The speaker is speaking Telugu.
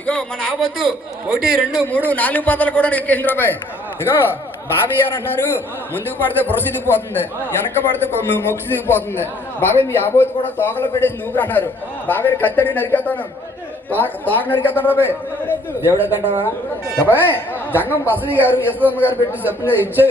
ఇగో మన ఆవద్దు 1 2 3 4 పాదాలు కూడా ఎక్కేసింది రాబాయ్. ఇగో బాబాయ్ అని అంటున్నారు, ముందుకు పడితే బుర్ర సిద్ధిపోతుంది, వెనక పడితే మొక్కు సిద్ధిపోతుంది. బాబాయ్ మీ ఆబోతు కూడా తోకలో పెట్టేసి నువ్వు అన్నారు. బాబాయ్ కత్తడి నరికేస్తాను, తోక నరికేస్తాను రాబాయ్. దేవుడు ఎద్దంటావా బాబాయ్? జంగం బసవి గారు యశోదమ్మ గారు పెట్టి చెప్పిన ఇచ్చి